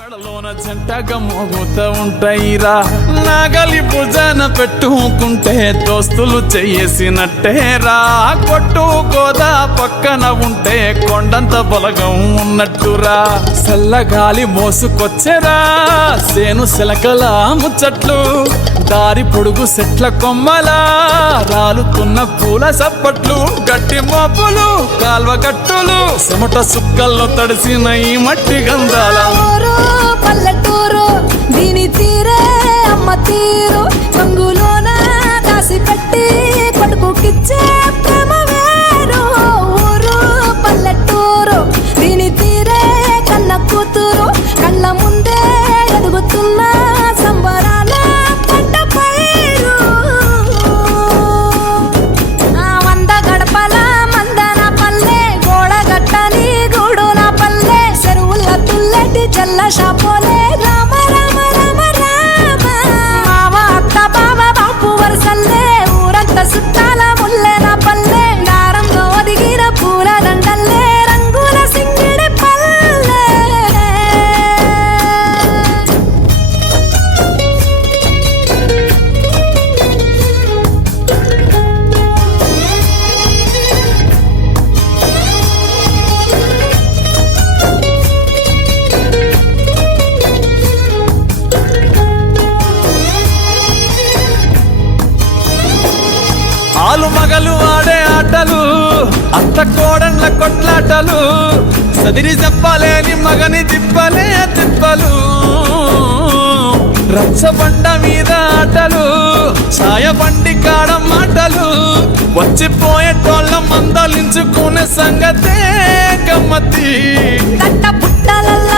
మెడలోన జంటగా మోగుతూ ఉంటాయిరా, నాగలి భుజాన పెట్టుకుంటే దోస్తులు చెయ్యేసినట్టేరా. కొట్టు గోదా పక్కన ఉంటే కొండంత బలగం ఉన్నట్టురా. చల్లగాలి మోసుకొచ్చెరా సేను శిలకల ముచ్చట్లు, దారి పొడుగు చెట్ల కొమ్మలా రాలుతున్న పూల సప్పట్లు, గట్టి మోపులు కాల్వ గట్టులు చెమట సుక్కల్లో తడిసిన ఈ మట్టి గంధాల పల్లెటూరు దీని తీరే అమ్మ తీరు, కంగులోన దాసి పెట్టి కొడుకుకిచ్చే ప్రేమ వేరు. ఊరు పల్లెటూరు దీని తీరే కన్న కూతురు, కళ్ళ ముందే ఎదుగుతున్న సంబరాల పంట పైరు. వంద గడపల మందన పల్లె, గోడగట్టని గూడు నా పల్లె, చెరువుల తుల్లటి జల్ల షాపోలే రామ రామ రామ రామ. మావ అత్త బావ బాపు వరసల్లే, ఊరంతా సుట్టాల ముల్లె నా పల్లె, దారంలో ఒదిగిన పూల దండల్లే రంగుల సింగిడి పల్లె. ఆలు మగలు ఆడే ఆటలు, అత్త కోడళ్ళ కొట్లాటలు, సదిరి చెప్పలేని మగని తిప్పలే తిప్పలు. రచ్చబండ మీద ఆటలు, ఛాయబండి కాడ మాటలు, వచ్చిపోయేటోళ్ళ మందలించుకునే సంగతే గమ్మతి. తట్ట పుట్టలల్ల